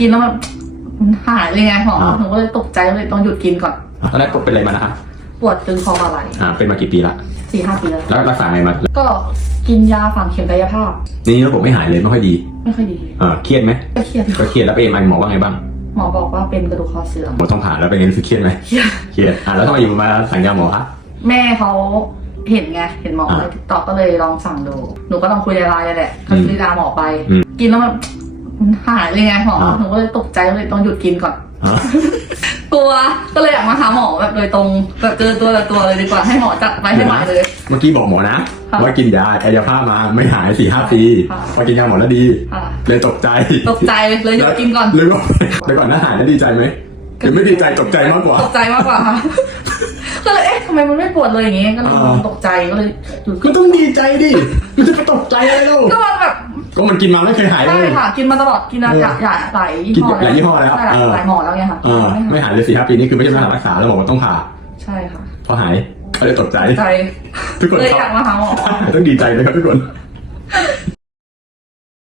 กินแล้วแบบมันหายเลยไงหมออ่า หนูก็เลยตกใจก็เลยต้องหยุดกินก่อนตอนแรกเป็นอะไรมานะคะปวดตึงคอบ่าไหล่อ่า เป็นมากี่ปีละ สี่ห้าปีแล้วแล้วรักษาไงมา ก็กินยาฝังเข็มกายภาพ นี่ระบบไม่หายเลยไม่ค่อยดี ไม่ค่อยดีอ่า เครียดไหมก็เครียดก็เครียดแล้วไปเอ็มไอหมอว่าไงบ้าง หมอบอกว่าเป็นกระดูกคอเสื่อมหมอต้องผ่าแล้วเป็นไงรู้สึกเครียดไหมเครียด เครียด อ่าแล้วทำไมอยู่มาสั่งยาหมอคะ แม่เขาเห็นไง เห็นหมออ่าในติ๊กต็อกก็เลยลองสั่งดู หนูก็ลองคุยในไลน์แหละก็อืมซื้อยาหมอไป อืม กินแล้วแบบ มันหายเลยไงหมออ่าหนูก็เลยตกใจก็เลยต้องหยุดกินก่อนอ่ากลัวก็เลยอยากมาหาหมอแบบโดยตรงแบบเจอตัวต่อตัวเลยดีกว่าให้หมอจัดไปให้หมอเลย เมื่อกี้บอกหมอนะค่ะว่ากินยากายภาพมาไม่หายสี่ห้าปีค่ะพอกินยาหมอแล้วดีค่ะเลยตกใจตกใจเลยหยุดกินก่อนเลยบอกเดี๋ยวก่อนนะหายแล้วดีใจไหมหรือไม่ดีใจตกใจมากกว่าตกใจมากกว่าค่ะก็เลยเอ๊ะทำไมมันไม่ปวดเลยอย่างงี้ก็เลยอ่าตกใจก็เลยหยุดก็ต้องดีใจดิมันจะไปตกใจอะไรเล่าก็มันแบบ ก็มันกินมาไม่เคยหายเลใช่ย ค่ะ กินมาตลอดกินมาเออหลายหลายหลายกินหลายยี่ห้อแล้วใช่หลายเออ หลายหมอแล้วไงค่ะเออไม่หายเลยสี่ห้าปีนี่คือไม่ใช่ไม่หารักษาแล้วบอกว่าต้องผ่าใช่ค่ะพอหายก็เลยตกใจ ใจทุกคนเลยคอรัยาบกมาหาหมอ ต้องดีใจนะครับทุกคน